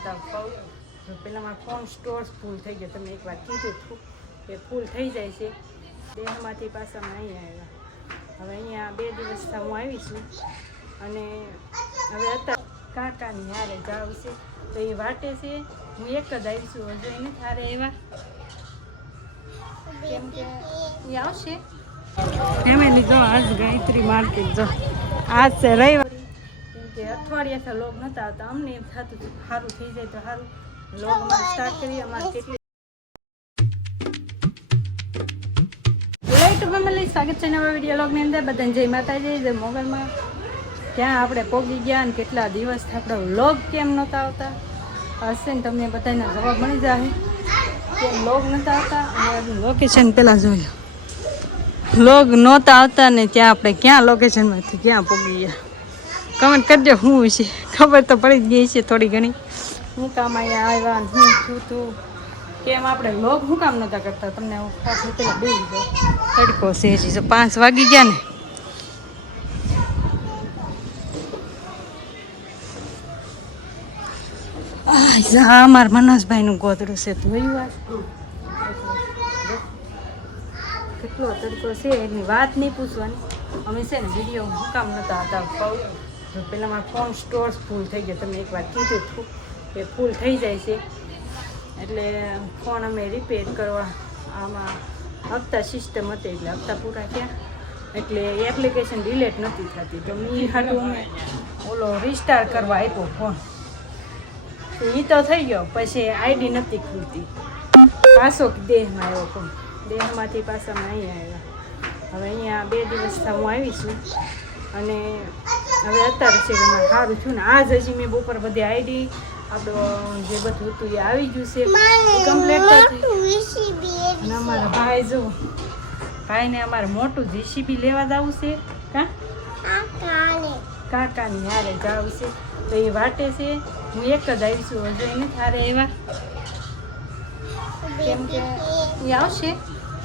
હતા કહું પેલા મારા ફોન સ્ટોર્સ ફૂલ થઈ ગયો. તમે એકવાર કીધું હતું કે ફૂલ થઈ જાય છે. દેહમાંથી પાછા અમે અહીંયા આવ્યા. હવે અહીંયા 2 દિવસથી હું આવી છું અને હવે અત્યારે કાકાની હારે જાઉં છે તો એ વાટે છે. હું એક જ આવી છું, હજુ એને હારે એવા કેમ કે એ આવશે. ફેમિલી જો આજ ગાયત્રી માર્કેટ જો આજ છે રવિવાર કે અઠવાડિયાથી લોગ નહોતા આવતા. અમને એમ થતું હતું સારું થઈ જાય તો સારું. લોગમાં સ્ટાર્ટ કરીએ. અમારે કેટલી ફેમિલી સ્વાગત છે નવા વિડીયો લોગની અંદર. બધાને જય માતાજી, જય મોગલમાં. ક્યાં આપણે પોગી ગયા અને કેટલા દિવસથી આપણે લોગ કેમ નહોતા આવતા હશે ને તમને બધાના જવાબ મળી જાય કેમ લોગ નહોતા આવતા. અને લોકેશન પહેલાં જોઈ લોગ નહોતા આવતા ને ત્યાં આપણે ક્યાં લોકેશનમાંથી ક્યાં પોગી ગયા. કમેન્ટ કરજો શું છે, ખબર તો પડી જ ગઈ છે થોડી ઘણી. શું કામ અહીંયા આવ્યા ને શું થયું હતું કેમ આપણે લોગ શું કામ નહોતા કરતા તમને હું ખાસ પેલા બે તડકો છે. હજી તો 5 વાગી ગયા ને. અમારા મનોજભાઈનું ગોદડું છે તો વાત કેટલો તડકો છે એની વાત નહીં પૂછવાની. અમે છે ને વિડીયો શું કામ નહોતા હતા કહું પેલા મારા ફોન સ્ટોર્સ ફૂલ થઈ ગયો. તમે એકવાર કીધું હતું કે ફૂલ થઈ જાય છે એટલે ફોન અમે રિપેર કરવા આમાં હપ્તા સિસ્ટમ હતી એટલે હપ્તા પૂરા થયા એટલે એપ્લિકેશન ડિલેટ નથી થતી. તો મેં હાટું અમે ઓલો રિસ્ટાર્ટ કરવા આપ્યો ફોન. એ તો થઈ ગયો પછી આઈડી નથી ખુલતી. પાછો દેહમાં આવ્યો ફોન. દેહમાંથી પાછા અમે અહીંયા આવ્યા. હવે અહીંયા 2 દિવસથી હું આવી છું અને હવે અત્યારે છે કે મારે સારું થયું ને. આજ હજી મેં બપોર બધી આઈડી આપણું જે બધું હતું એ આવી ગયું છે કમ્પ્લીટ. અને અમારા ભાઈ જો ભાઈને અમારે મોટું જીસીબી લેવા જવું છે. કાકાની હારે જવું છે તો એ વાટે છે. હું એક જ આવી છું, હજુ એને હારે એવા કેમ કે એ આવશે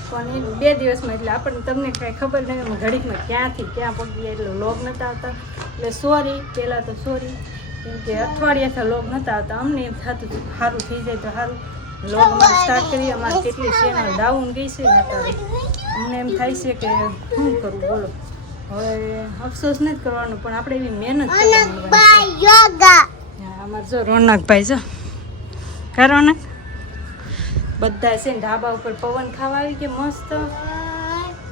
પણ એ 2 દિવસમાં. એટલે આપણને તમને કાંઈ ખબર નહીં અમે ઘડીકમાં ક્યાંથી ક્યાં પગી એટલે લોગ નહોતા આવતા. એટલે સોરી, પહેલાં તો સોરી કેમ કે અઠવાડિયાથી લોગ નહોતા આવતા. અમને એમ થતું હતું સારું થઈ જાય તો સારું. લોગમાં સ્ટાર્ટ કરીએ. અમારે કેટલી ચેનલ ડાઉન ગઈ છે ને અત્યારે. અમને એમ થાય છે કે શું કરવું બોલો. હવે અફસોસ નથી કરવાનો પણ આપણે એવી મહેનત કરવાની. અમારે જો રોનકભાઈ જો રોનક બધા છે ને ઢાબા ઉપર પવન ખાવા આવી કે મસ્ત.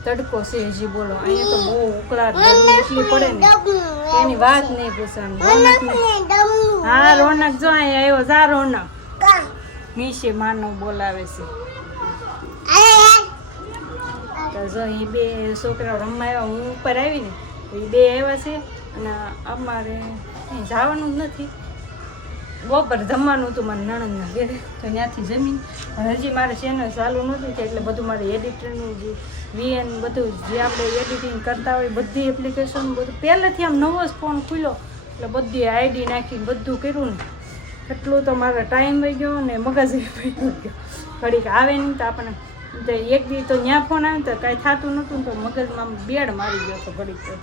તડકો છે હજી બોલો. અહીંયા તો બહુ ઉકળાટ ગરમી એટલી પડે ને એની વાત નહીં પૂછવાની. હા રોનક જો અહીંયા આવ્યો. જા રોનક નીચે માનવ બોલાવે છે. તો જો એ 2 છોકરાઓ રમવા આવ્યા. હું ઉપર આવી ને તો એ 2 આવ્યા છે અને અમારે જવાનું જ નથી. બપોર જમવાનું હતું મારા નણંદના ઘરે તો ત્યાંથી જમીન. હજી મારે ચેનલ ચાલુ નહોતું એટલે બધું મારે એડિટરનું જે વીએન બધું જે આપણે એડિટિંગ કરતા હોય બધી એપ્લિકેશન બધું પહેલેથી આમ નવો જ ફોન ખુલ્યો એટલે બધી આઈડી નાખીને બધું કર્યું ને એટલું તો મારો ટાઈમ વહી ગયો ને મગજ વહી ગયો. ઘડીક આવે નહીં તો આપણે એક દી તો ત્યાં ફોન આવે તો કાંઈ થતું નહોતું તો મગજમાં બેડ મારી ગયો હતો ઘડીક તો.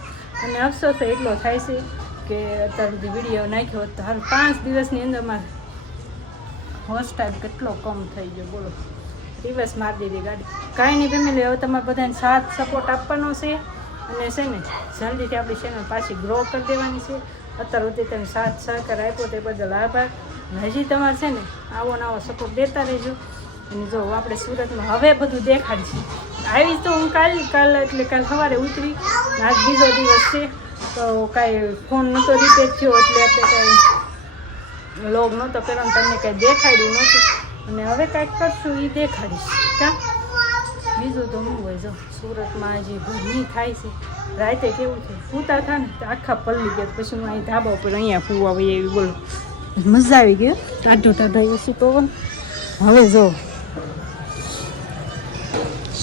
અને અફસોસ એટલો થાય છે કે અત્યાર સુધી વિડીયો નાખ્યો હોત તો હાલ 5 દિવસની અંદર મારે હોસ્ટ ટાઈમ કેટલો કમ થઈ ગયો બોલો. દિવસ મારી દીધી ગાડી. કાંઈ નહીં ફેમિલી, હવે તમારે બધાને સાથ સપોર્ટ આપવાનો છે અને છે ને જલ્દીથી આપણી ચેનલ પાછી ગ્રો કરી દેવાની છે. અત્યાર સુધી તમે સાથ સહકાર આપ્યો તે બદલ આભાર. હજી તમારે છે ને આવો નવો સપોર્ટ દેતા રહેજો. અને જો આપણે સુરતમાં હવે બધું દેખાડીશું. આવીશ તો હું કાલ એટલે કાલ સવારે ઉતરી. આજ બીજો દિવસ છે તો કાંઈ ફોન નહોતો રિપેર થયો એટલે આપણે કાંઈ લોગ નહોતો પહેલાં તમને કાંઈ દેખાડ્યું નહોતું. અને હવે કાંઈક કરશું એ દેખાડીશ. બીજું તો શું હોય જો સુરતમાં હજી ગરમી થાય છે. રાતે કેવું છે સૂતા થાય ને તો આખા પલ્લી ગયા. પછી હું અહીં ધાબા ઉપર અહીંયા ફૂવા હોય એવી બોલો મજા આવી ગયો. ટાઢો એવું શું પવન. હવે જો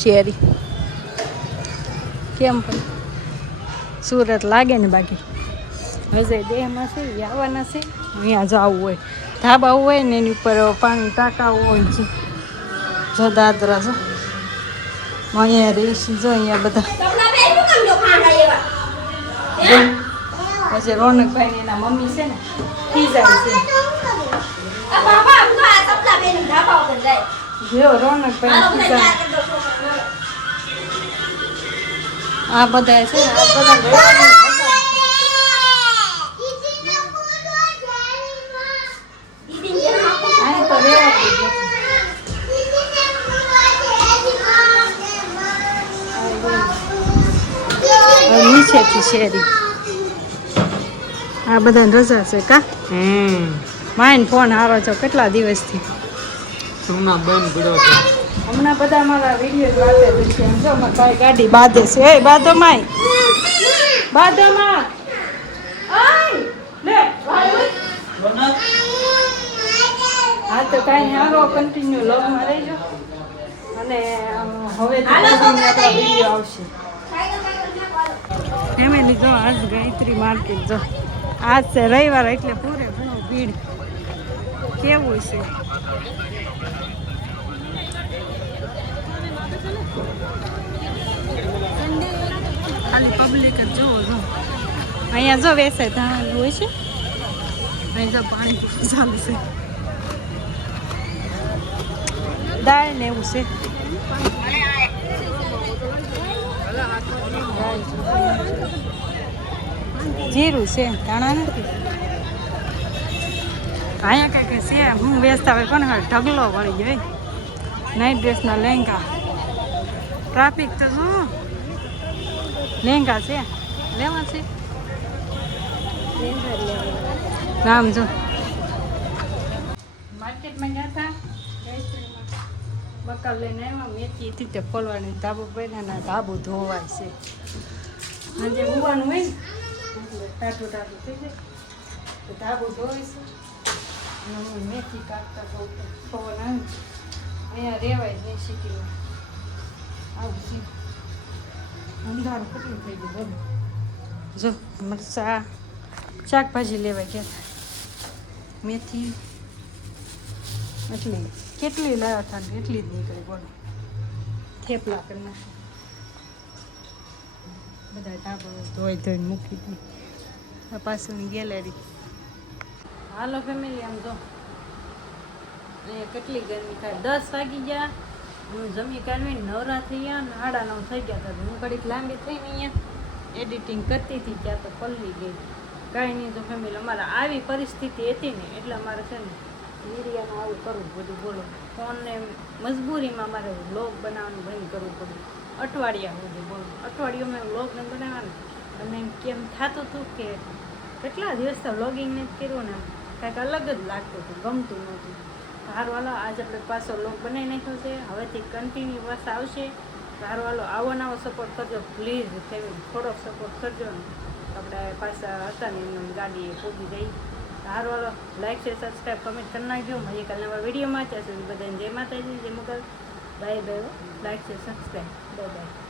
શેરી કેમ પણ સુરત લાગે ને. બાકી હજે દેહમાં છે એ આવવાના છે. અહીંયા જો આવવું હોય ધાબા હોય ને એની ઉપર પાણી ટાંકા હોય છે. જો દાદરા જો અહીંયા રેસી જો અહીંયા બધા પછી રોનકભાઈ એના મમ્મી છે ને ખીજાય છે. જો રોનકભાઈ આ બધા છે ને, આ બધા રહેવાની અહીં તો રહેવાતું જ નથી. નીચેથી શેરી આ બધાને રજા છે કા માઇન ફોન હારો છો કેટલા દિવસથી હમણાં બધા મારા વિડીયો વાતે છે એમ જો મારી ભાઈ ગાડી બાંધે છે એ બાંધો માય બાંધો માં હા તો કાંઈ હારો કન્ટિન્યુ લોગમાં રહેજો અને હવે આપણા વિડીયો આવશે ફેમિલી જો આજ ગાયત્રી માર્કેટ જો આજ છે રવિવાર એટલે પૂરેપૂરું ભીડ કેવું છે ખાલી પબ્લિક જ જોવો જો અહીંયા જો વેસે ધાન હોય છે અહીં જો પાણી ચાલુ છે દાળ ને એવું છે જીરું છે ધાણા નથી અહીંયા કંઈક છે હું વેચતા હોય કોને ખબર ઢગલો વળી ગયો નાઇટ ડ્રેસના લહેંગા ટ્રાફિક તો શું લહેંગા છે લેવા છે નામ જો માર્કેટમાં ગયા હતા બકાલ લઈને આવ્યા મેથી હતી તે ફોલવાની ધાબુ પહેર્યા ધાબુ ધોવાય છે આજે ઉવાનું હોય ને ટાટું ટાટું થઈ જાય તો ધાબુ ધોવાય છે અને હું મેથી કાઢતા પવન આવ્યું અહીંયા રહેવાય જ નહીં સિટીમાં આવું છે અંધારું કેટલું થઈ ગયું બોલો જો મરચા શાકભાજી લેવા ગયા મેથી એટલી કેટલી લાવ્યા હતા ને એટલી જ નીકળી બોલો થેપલા કરી નાખે બધા ટાબો ધોઈ ધોઈને મૂકી હતી આ પાછળની ગેલેરી હાલો ફેમિલી આમ જો અહીંયા કેટલી ગરમી થાય 10 વાગી ગયા હું જમી કાઢવીને નવરા થઈ ગયા ને 9:30 થઈ ગયા હતા હું ઘડીક લાંબી થઈને અહીંયા એડિટિંગ કરતી હતી ત્યાં તો પલળી ગઈ કાંઈ નહીં તો ફેમિલી અમારે આવી પરિસ્થિતિ હતી ને એટલે અમારે છે ને મીડિયામાં આવું કરવું બધું બોલો ફોનને મજબૂરીમાં મારે વ્લોગ બનાવવાનું બંધ કરવું પડ્યું અઠવાડિયા સુધી બોલો અઠવાડિયું મેં વ્લોગ ન બનાવવાનું અને એમ કેમ થતું હતું કે કેટલા દિવસ તો વ્લોગિંગ નથી કર્યું ને કાંઈક અલગ જ લાગતું હતું ગમતું નહોતું સારું હાલો આજ આપણે પાછો વ્લોગ બનાવી નાખ્યો છે હવેથી કન્ટિન્યુ બસ આવશે સારું હાલો આવો નવો સપોર્ટ કરજો પ્લીઝ ફેમિલી થોડોક સપોર્ટ કરજો ને આપણે પાછા હતા ને એમની ગાડીએ પહોંચી જઈ સારું હાલો લાઈક છે સબસ્ક્રાઈબ કમેન્ટ કરી નાખજો મળી કાલે નવા વિડીયોમાં ત્યાં સુધી બધાને જય માતાજી જય મુગલ બાય બાય લાઈક છે સબસ્ક્રાઈબ બાય બાય